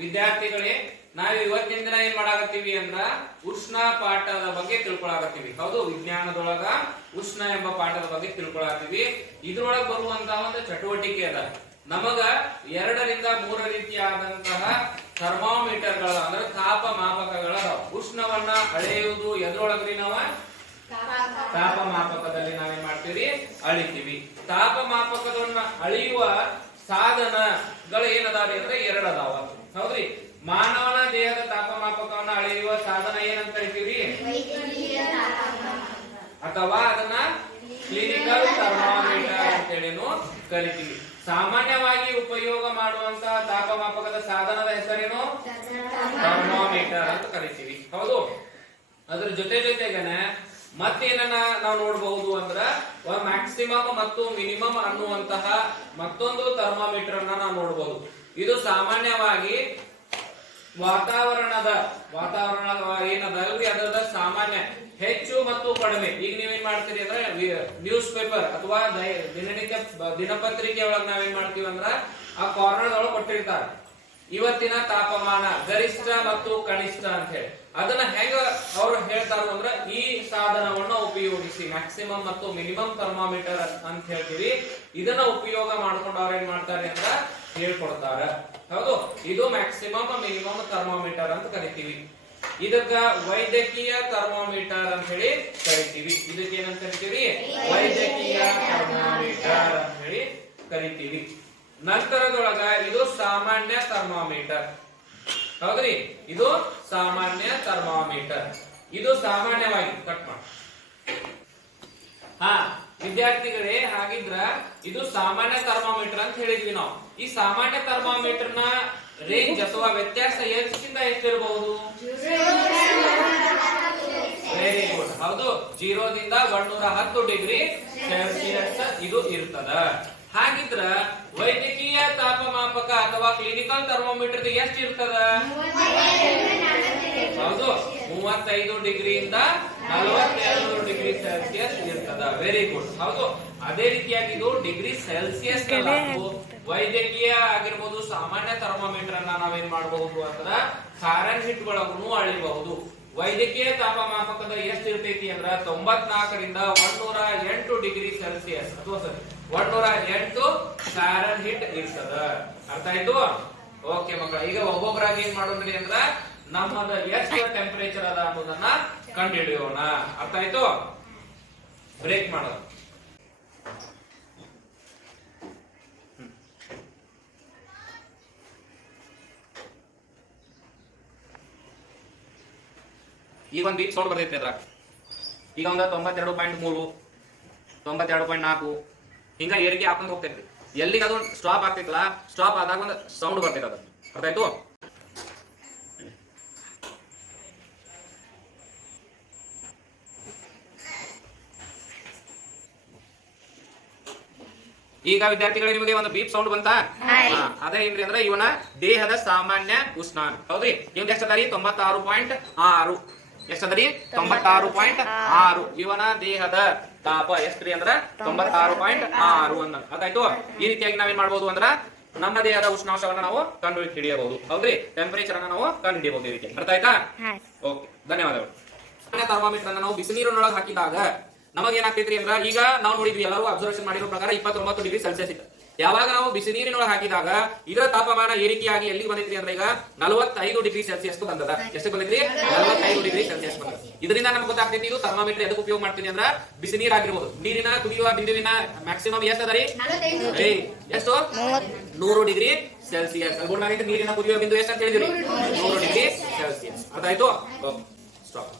ವಿದ್ಯಾರ್ಥಿಗಳೇ, ನಾವು ಇವತ್ತಿನ ದಿನ ಏನ್ ಮಾಡಾಕತ್ತೀವಿ ಅಂದ್ರ ಉಷ್ಣ ಪಾಠದ ಬಗ್ಗೆ ತಿಳ್ಕೊಳಕತ್ತೀವಿ. ಹೌದು, ವಿಜ್ಞಾನದೊಳಗ ಉಷ್ಣ ಎಂಬ ಪಾಠದ ಬಗ್ಗೆ ತಿಳ್ಕೊಳಕತ್ತೀವಿ. ಇದ್ರೊಳಗ ಬರುವಂತಹ ಒಂದು ಚಟುವಟಿಕೆ ಅದ. ನಮಗ 2 ರಿಂದ 3 ರೀತಿಯಾದಂತಹ ಥರ್ಮಾಮೀಟರ್ಗಳ ಅಂದ್ರೆ ತಾಪ ಮಾಪಕಗಳ ಉಷ್ಣವನ್ನ ಅಳೆಯುವುದು ಎದ್ರೊಳಗ್ರಿ ನಾವು ತಾಪಮಾಪಕದಲ್ಲಿ ನಾವೇನ್ ಮಾಡ್ತೀವಿ, ಅಳಿತೀವಿ. ತಾಪಮಾಪಕವನ್ನ ಅಳಿಯುವ ಸಾಧನಗಳು ಏನದಾವ ಅಂದ್ರೆ 2 ಅದಾವ. ಹೌದ್ರಿ, ಮಾನವನ ದೇಹದ ತಾಪಮಾಪಕವನ್ನ ಅಳೆಯುವ ಸಾಧನ ಏನಂತ ಕರಿತೀವಿ, ಅಥವಾ ಅದನ್ನ ಕ್ಲಿನಿಕಲ್ ಥರ್ಮಾಮೀಟರ್ ಅಂತೇಳಿನು ಕರಿತೀವಿ. ಸಾಮಾನ್ಯವಾಗಿ ಉಪಯೋಗ ಮಾಡುವಂತಹ ತಾಪಮಾಪಕದ ಸಾಧನದ ಹೆಸರೇನು, ಥರ್ಮಾಮೀಟರ್ ಅಂತ ಕರಿತೀವಿ. ಹೌದು, ಅದ್ರ ಜೊತೆಗೇನೆ ಮತ್ತೇನನ್ನ ನಾವು ನೋಡಬಹುದು ಅಂದ್ರ ಮ್ಯಾಕ್ಸಿಮಮ್ ಮತ್ತು ಮಿನಿಮಮ್ ಅನ್ನುವಂತಹ ಮತ್ತೊಂದು ಥರ್ಮಾಮೀಟರ್ ಅನ್ನ ನಾವು ನೋಡಬಹುದು. ಇದು ಸಾಮಾನ್ಯವಾಗಿ ವಾತಾವರಣ ಏನದಲ್ರಿ ಅದರ ಸಾಮಾನ್ಯ ಹೆಚ್ಚು ಮತ್ತು ಕಡಿಮೆ. ಈಗ ನೀವೇನ್ ಮಾಡ್ತೀರಿ ಅಂದ್ರೆ ನ್ಯೂಸ್ ಪೇಪರ್ ಅಥವಾ ದಿನಪತ್ರಿಕೆ ಒಳಗ್ ನಾವೇನ್ ಮಾಡ್ತೀವಿ ಅಂದ್ರ ಆ ಕಾರ್ನರ್ ಒಳಗೆ ಕೊಟ್ಟಿರ್ತಾರೆ ಇವತ್ತಿನ ತಾಪಮಾನ ಗರಿಷ್ಠ ಮತ್ತು ಕನಿಷ್ಠ ಅಂತ ಹೇಳಿ. ಅದನ್ನ ಹೆಂಗ ಅವ್ರು ಹೇಳ್ತಾರ ಅಂದ್ರ ಈ ಸಾಧನವನ್ನ ಉಪಯೋಗಿಸಿ ಮ್ಯಾಕ್ಸಿಮಮ್ ಮತ್ತು ಮಿನಿಮಮ್ ಥರ್ಮಾಮೀಟರ್ ಅಂತ ಹೇಳ್ತೀವಿ. ಇದನ್ನ ಉಪಯೋಗ ಮಾಡ್ಕೊಂಡು ಅವ್ರ ಏನ್ ಮಾಡ್ತಾರೆ ಅಂತ ಹೇಳ್ಕೊಡ್ತಾರ. ಹೌದು, ಇದು ಮ್ಯಾಕ್ಸಿಮಮ್ ಮಿನಿಮಮ್ ಥರ್ಮಾಮೀಟರ್ ಅಂತ ಕರಿತೀವಿ. ಇದಕ್ಕ ವೈದ್ಯಕೀಯ ಥರ್ಮಾಮೀಟರ್ ಅಂತ ಹೇಳಿ ಕರಿತೀವಿ. ಇದಕ್ಕೆ ಏನಂತ ಕರಿತೀವಿ, ವೈದ್ಯಕೀಯ ಥರ್ಮಾಮೀಟರ್ ಅಂತ ಹೇಳಿ ಕರಿತೀವಿ. ನಂತರದೊಳಗ ಇದು ಸಾಮಾನ್ಯ ಥರ್ಮಾಮೀಟರ್. ಹೌದ್ರಿ, ಇದು ಸಾಮಾನ್ಯ ಥರ್ಮಾಮೀಟರ್. ಇದು ಸಾಮಾನ್ಯವಾಗಿ ಕಟ್ ಮಾಡಿ. ವಿದ್ಯಾರ್ಥಿಗಳೇ, ಹಾಗಿದ್ರ ಇದು ಸಾಮಾನ್ಯ ಥರ್ಮಾಮೀಟರ್ ಅಂತ ಹೇಳಿದ್ವಿ ನಾವು. ಈ ಸಾಮಾನ್ಯ ಥರ್ಮಾಮೀಟರ್ ನ ರೇಂಜ್ ಅಥವಾ ವ್ಯತ್ಯಾಸ ಎಷ್ಟಿಂದ ಎಷ್ಟಿರಬಹುದು? Very good. ಹೌದು, 0 ದಿಂದ 110 ಡಿಗ್ರಿ ಸೆಲ್ಸಿಯಸ್ ಇದು ಇರ್ತದ. ಹಾಗಿದ್ರ ವೈದ್ಯಕೀಯ ತಾಪಮಾಪಕ ಅಥವಾ ಕ್ಲಿನಿಕಲ್ ಥರ್ಮೋಮೀಟರ್ ಎಷ್ಟು ಇರ್ತದ? ಹೌದು, 35 ಡಿಗ್ರಿಯಿಂದ 42 ಡಿಗ್ರಿ ಸೆಲ್ಸಿಯಸ್ ಇರ್ತದ. Very good. ಹೌದು, ಅದೇ ರೀತಿಯಾಗಿ ಇದು ಡಿಗ್ರಿ ಸೆಲ್ಸಿಯಸ್ ವೈದ್ಯಕೀಯ ಆಗಿರ್ಬೋದು. ಸಾಮಾನ್ಯ ಥರ್ಮೋಮೀಟರ್ ಅನ್ನ ನಾವೇನ್ ಮಾಡಬಹುದು ಅಂದ್ರ ಫಾರೆನ್ ಹೀಟ್ ಒಳಗೂ ಅಳಿಬಹುದು. ವೈದ್ಯಕೀಯ ತಾಪಮಾಪಕದ ಎಷ್ಟು ಇರ್ತೈತಿ ಅಂದ್ರ 94 ರಿಂದ 108 ಡಿಗ್ರಿ ಸೆಲ್ಸಿಯಸ್ ಅಥವಾ 108 ಫಾರೆನ್ ಹೀಟ್ ಇರ್ತದ. ಅರ್ಥ ಆಯ್ತು? ಓಕೆ ಮಕ್ಕಳ, ಈಗ ಒಬ್ಬೊಬ್ಬರಾಗಿ ಏನ್ ಮಾಡೋದ್ರಿ ಅಂದ್ರ ನಮ್ಮದ ಎಷ್ಟು ಟೆಂಪರೇಚರ್ ಅದ ಅನ್ನೋದನ್ನ ಕಂಡು ಹಿಡಿಯೋಣ. ಅರ್ಥ ಆಯ್ತು? ಬ್ರೇಕ್ ಮಾಡೋದು. ಈಗ ಒಂದು ಬೀಚ್ ಸೌಂಡ್ ಬರ್ತೈತೆ ಅದ್ರ. ಈಗ ಒಂದು 92.3 92.4 ಹಿಂಗ ಏರಿಕೆ ಹಾಕೊಂಡು ಹೋಗ್ತೈತ್ರಿ. ಎಲ್ಲಿಗೆ ಅದು ಸ್ಟಾಪ್ ಆಗ್ತೈತಲ್ಲ, ಸ್ಟಾಪ್ ಆದಾಗ ಒಂದು ಸೌಂಡ್ ಬರ್ತೈತೆ. ಅದು ಅರ್ಥ ಆಯ್ತು? ಈಗ ವಿದ್ಯಾರ್ಥಿಗಳು ನಿಮಗೆ ಒಂದು ಬೀಪ್ ಸೌಂಡ್ ಬಂತ. ಅದೇ ಏನ್ರಿ ಅಂದ್ರೆ ಇವನ ದೇಹದ ಸಾಮಾನ್ಯ ಉಷ್ಣ. ಹೌದ್ರಿ, ಇವ್ ಎಷ್ಟದರಿ 96.6. ಎಷ್ಟದರಿ 96.6. ಇವನ ದೇಹದ ತಾಪ ಎಷ್ಟ್ರಿ ಅಂದ್ರ 96.6 ಅಂದ. ಅದಾಯ್ತು? ಈ ರೀತಿಯಾಗಿ ನಾವೇನ್ ಮಾಡ್ಬೋದು ಅಂದ್ರ ನಮ್ಮ ದೇಹದ ಉಷ್ಣಾಂಶವನ್ನ ನಾವು ಕಂಡು ಹಿಡಿಯಬಹುದು. ಹೌದ್ರಿ, ಟೆಂಪರೇಚರ್ ಅನ್ನ ನಾವು ಕಂಡು ಹಿಡಿಯಬಹುದು. ಈ ರೀತಿ ಅರ್ಥ ಆಯ್ತಾ? ಓಕೆ, ಧನ್ಯವಾದಗಳು. ಥರ್ಮಾಮೀಟರ್ ಅನ್ನ ನಾವು ಬಿಸಿ ನೀರಿನೊಳಗೆ ಹಾಕಿದಾಗ ನಮಗೆ ಏನಾಗ್ತೈತ್ರಿ ಅಂದ್ರ ಈಗ ನಾವು ನೋಡಿದ್ವಿ, ಎಲ್ಲರೂ ಅಬ್ಸರ್ವೇಷನ್ ಮಾಡಿರೋ ಪ್ರಕಾರ 29 ಡಿಗ್ರಿ ಸೆಲ್ಸಿಯಸ್ ಇತ್ತು. ಯಾವಾಗ ನಾವು ಬಿಸಿ ನೀರಿನೊಳಗೆ ಹಾಕಿದಾಗ ಇದರ ತಾಪಮಾನ ಏರಿಕೆಯಾಗಿ ಎಲ್ಲಿಗೆ ಬಂದೈತ್ರಿ ಅಂದ್ರೆ ಈಗ 45 ಡಿಗ್ರಿ ಸೆಲ್ಸಿಯಸ್ ಬಂದದ. ಎಷ್ಟು ಬಂದೈತ್ರಿ? 45 ಡಿಗ್ರಿ ಸೆಲ್ಸಿಯಸ್ ಬಂದ. ಇದರಿಂದ ನಮ್ಗೆ ಗೊತ್ತಾಗ್ತೈತಿ ಇದು ಥರ್ಮಾಮೀಟರ್ ಎದಕ್ಕೆ ಉಪಯೋಗ ಮಾಡ್ತೀನಿ ಅಂದ್ರ ಬಿಸಿ ನೀರ್ ಆಗಿರ್ಬೋದು. ನೀರಿನ ಕುದಿಯುವ ಬಿಂದುವಿನ ಮ್ಯಾಕ್ಸಿಮಮ್ ಎಷ್ಟು ಅದರಿ? ಎಷ್ಟು? 100 ಡಿಗ್ರಿ ಸೆಲ್ಸಿಯಸ್. ನೀರಿನ ಕುದಿಯುವ ಬಿಂದು ಎಷ್ಟು ಅಂತ ಹೇಳಿದ್ರಿ? 100 ಡಿಗ್ರಿ ಸೆಲ್ಸಿಯಸ್. ಅರ್ಥ ಆಯ್ತು? ಸ್ಟಾಪ್.